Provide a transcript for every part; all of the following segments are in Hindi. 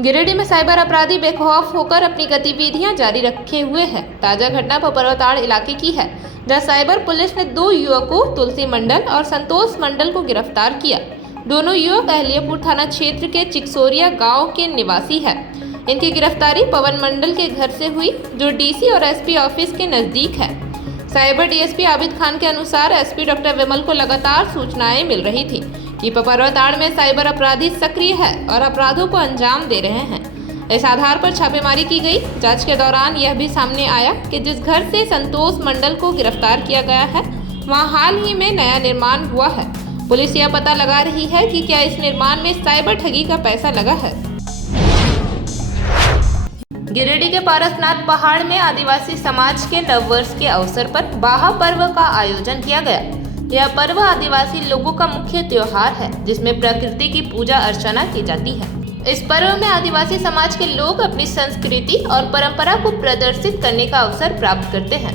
गिरिडीह में साइबर अपराधी बेखौफ होकर अपनी गतिविधियां जारी रखे हुए हैं। ताजा घटना पर्वताड़ इलाके की है, जहां साइबर पुलिस ने 2 युवकों तुलसी मंडल और संतोष मंडल को गिरफ्तार किया। दोनों युवक अहलियापुर थाना क्षेत्र के चिकसोरिया गांव के निवासी है। इनकी गिरफ्तारी पवन मंडल के घर से हुई, जो डीसी और एसपी ऑफिस के नजदीक है। साइबर डीएसपी आबिद खान के अनुसार एसपी डॉक्टर विमल को लगातार सूचनाएं मिल रही थी कि पर्वताड़ में साइबर अपराधी सक्रिय है और अपराधों को अंजाम दे रहे हैं। इस आधार पर छापेमारी की गई। जांच के दौरान यह भी सामने आया कि जिस घर से संतोष मंडल को गिरफ्तार किया गया है, वहां हाल ही में नया निर्माण हुआ है। पुलिस यह पता लगा रही है कि क्या इस निर्माण में साइबर ठगी का पैसा लगा है। गिरिडीह के पारसनाथ पहाड़ में आदिवासी समाज के नववर्ष के अवसर पर बाहा पर्व का आयोजन किया गया। यह पर्व आदिवासी लोगों का मुख्य त्योहार है, जिसमें प्रकृति की पूजा अर्चना की जाती है। इस पर्व में आदिवासी समाज के लोग अपनी संस्कृति और परंपरा को प्रदर्शित करने का अवसर प्राप्त करते हैं।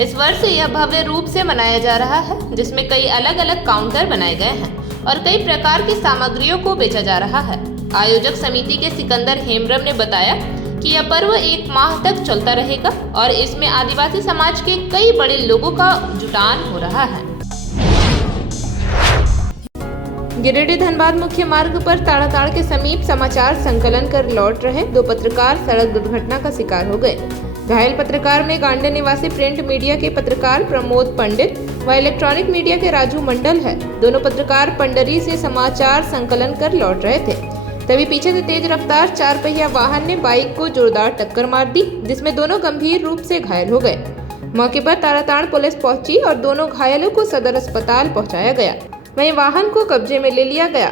इस वर्ष यह भव्य रूप से मनाया जा रहा है, जिसमें कई अलग अलग काउंटर बनाए गए हैं और कई प्रकार की सामग्रियों को बेचा जा रहा है। आयोजक समिति के सिकंदर हेम्ब्रम ने बताया कि यह पर्व 1 माह तक चलता रहेगा और इसमें आदिवासी समाज के कई बड़े लोगों का जुटान हो रहा है। गिरिडीह धनबाद मुख्य मार्ग पर ताड़ाताड़ के समीप समाचार संकलन कर लौट रहे 2 पत्रकार सड़क दुर्घटना का शिकार हो गए। घायल पत्रकार में गांडे निवासी प्रिंट मीडिया के पत्रकार प्रमोद पंडित व इलेक्ट्रॉनिक मीडिया के राजू मंडल है। दोनों पत्रकार पंडरी से समाचार संकलन कर लौट रहे थे, तभी पीछे से तेज रफ्तार 4 पहिया वाहन ने बाइक को जोरदार टक्कर मार दी, जिसमें दोनों गंभीर रूप से घायल हो गए। मौके पर ताड़ाताड़ पुलिस पहुंची और दोनों घायलों को सदर अस्पताल पहुंचाया गया। वहीं वाहन को कब्जे में ले लिया गया।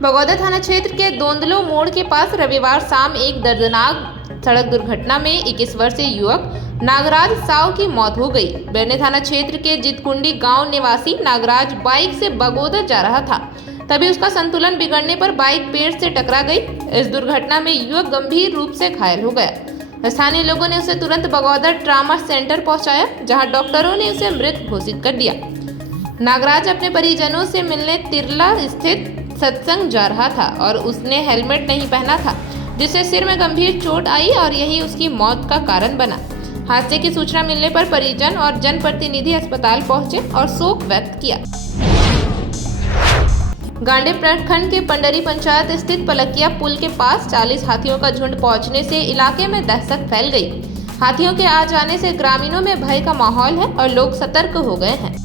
बगौदा थाना क्षेत्र के दोंदलो मोड़ के पास रविवार शाम एक दर्दनाक सड़क दुर्घटना में 21 वर्षीय युवक नागराज साव की मौत हो गई। बेरने थाना क्षेत्र के जितकुंडी गांव निवासी नागराज बाइक से बगौदा जा रहा था, तभी उसका संतुलन बिगड़ने पर बाइक पेड़ से टकरा गई। इस दुर्घटना में युवक गंभीर रूप से घायल हो गया। स्थानीय लोगों ने उसे तुरंत बगौदा ट्रामा सेंटर पहुंचाया, जहां डॉक्टरों ने उसे मृत घोषित कर दिया। नागराज अपने परिजनों से मिलने तिरला स्थित सत्संग जा रहा था और उसने हेलमेट नहीं पहना था, जिससे सिर में गंभीर चोट आई और यही उसकी मौत का कारण बना। हादसे की सूचना मिलने पर परिजन और जनप्रतिनिधि अस्पताल पहुंचे और शोक व्यक्त किया। गांडे प्रखंड के पंडरी पंचायत स्थित पलकिया पुल के पास 40 हाथियों का झुंड पहुंचने से इलाके में दहशत फैल गई। हाथियों के आ जाने से ग्रामीणों में भय का माहौल है और लोग सतर्क हो गए हैं।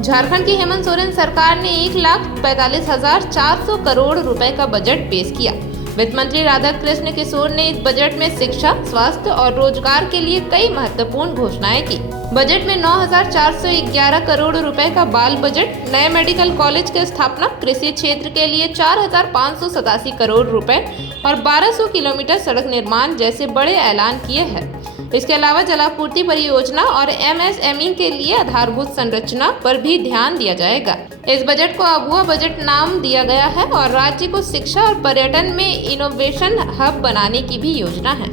झारखंड की हेमंत सोरेन सरकार ने 1,45,400 करोड़ रुपए का बजट पेश किया। वित्त मंत्री राधाकृष्ण किशोर ने इस बजट में शिक्षा, स्वास्थ्य और रोजगार के लिए कई महत्वपूर्ण घोषणाएं की। बजट में 9,411 करोड़ रुपए का बाल बजट, नए मेडिकल कॉलेज की स्थापना, कृषि क्षेत्र के लिए 4,587 करोड़ रुपए और 1200 किलोमीटर सड़क निर्माण जैसे बड़े ऐलान किए हैं। इसके अलावा जलापूर्ति परियोजना और एमएसएमई के लिए आधारभूत संरचना पर भी ध्यान दिया जाएगा। इस बजट को अबुआ बजट नाम दिया गया है और राज्य को शिक्षा और पर्यटन में इनोवेशन हब बनाने की भी योजना है।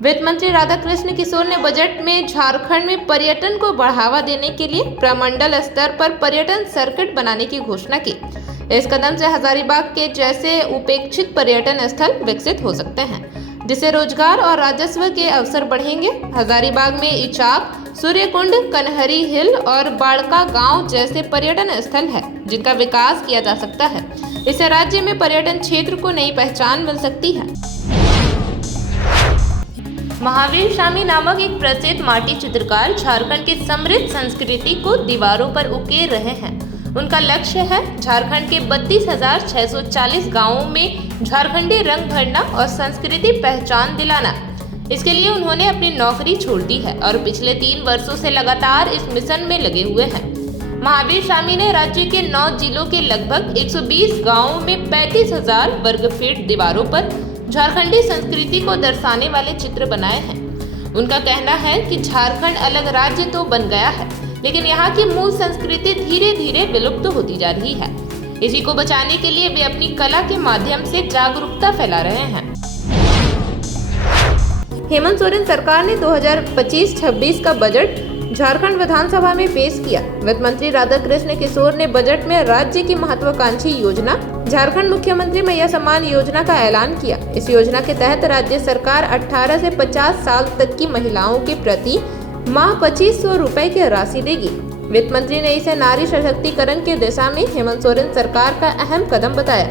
वित्त मंत्री राधाकृष्ण किशोर ने बजट में झारखंड में पर्यटन को बढ़ावा देने के लिए प्रमंडल स्तर पर पर्यटन सर्किट बनाने की घोषणा की। इस कदम से हजारीबाग के जैसे उपेक्षित पर्यटन स्थल विकसित हो सकते हैं, जिससे रोजगार और राजस्व के अवसर बढ़ेंगे। हजारीबाग में इचाक, सूर्यकुंड, कन्हरी हिल और बाड़का गांव जैसे पर्यटन स्थल है, जिनका विकास किया जा सकता है। इससे राज्य में पर्यटन क्षेत्र को नई पहचान मिल सकती है। महावीर शामी नामक एक प्रसिद्ध माटी चित्रकार झारखंड की समृद्ध संस्कृति को दीवारों पर उकेर रहे हैं। उनका लक्ष्य है झारखंड के 32,640 गांवों में झारखंडी रंग भरना और संस्कृति पहचान दिलाना। इसके लिए उन्होंने अपनी नौकरी छोड़ दी है और पिछले 3 वर्षों से लगातार इस मिशन में लगे हुए हैं। महावीर शामी ने राज्य के 9 जिलों के लगभग 120 गांवों में 35,000 वर्ग फीट दीवारों पर झारखंडी संस्कृति को दर्शाने वाले चित्र बनाए हैं। उनका कहना है कि झारखंड अलग राज्य तो बन गया है, लेकिन यहाँ की मूल संस्कृति धीरे धीरे विलुप्त होती जा रही है। इसी को बचाने के लिए वे अपनी कला के माध्यम से जागरूकता फैला रहे हैं। हेमंत सोरेन सरकार ने 2025-26 का बजट झारखंड विधानसभा में पेश किया। वित्त मंत्री राधाकृष्ण किशोर ने बजट में राज्य की महत्वाकांक्षी योजना झारखंड मुख्यमंत्री मैया सम्मान योजना का ऐलान किया। इस योजना के तहत राज्य सरकार 18 से 50 साल तक की महिलाओं के प्रति माह 2500 रुपए की राशि देगी। वित्त मंत्री ने इसे नारी सशक्तिकरण की दिशा में हेमंत सोरेन सरकार का अहम कदम बताया।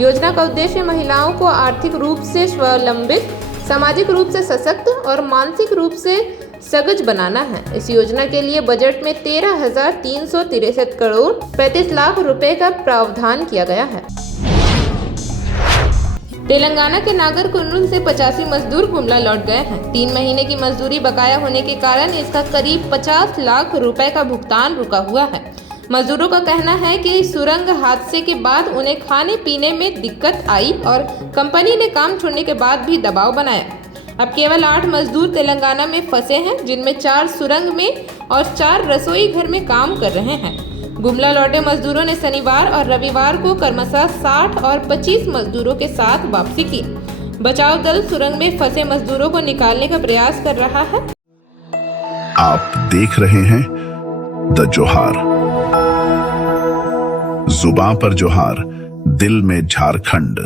योजना का उद्देश्य महिलाओं को आर्थिक रूप से स्वावलंबित, सामाजिक रूप से सशक्त और मानसिक रूप से सजग बनाना है। इस योजना के लिए बजट में 13,363 करोड़ 35 लाख रुपए का प्रावधान किया गया है। तेलंगाना के नागर कुर्नूल से 85 मजदूर गुमला लौट गए हैं। 3 महीने की मजदूरी बकाया होने के कारण इसका करीब 50 लाख रुपए का भुगतान रुका हुआ है। मजदूरों का कहना है कि सुरंग हादसे के बाद उन्हें खाने पीने में दिक्कत आई और कंपनी ने काम छोड़ने के बाद भी दबाव बनाया। अब केवल 8 मजदूर तेलंगाना में फंसे हैं, जिनमें 4 सुरंग में और 4 रसोई घर में काम कर रहे हैं। गुमला लौटे मजदूरों ने शनिवार और रविवार को क्रमशः 60 और 25 मजदूरों के साथ वापसी की। बचाव दल सुरंग में फंसे मजदूरों को निकालने का प्रयास कर रहा है। आप देख रहे हैं द जोहार, जुबां पर जोहार, दिल में झारखंड।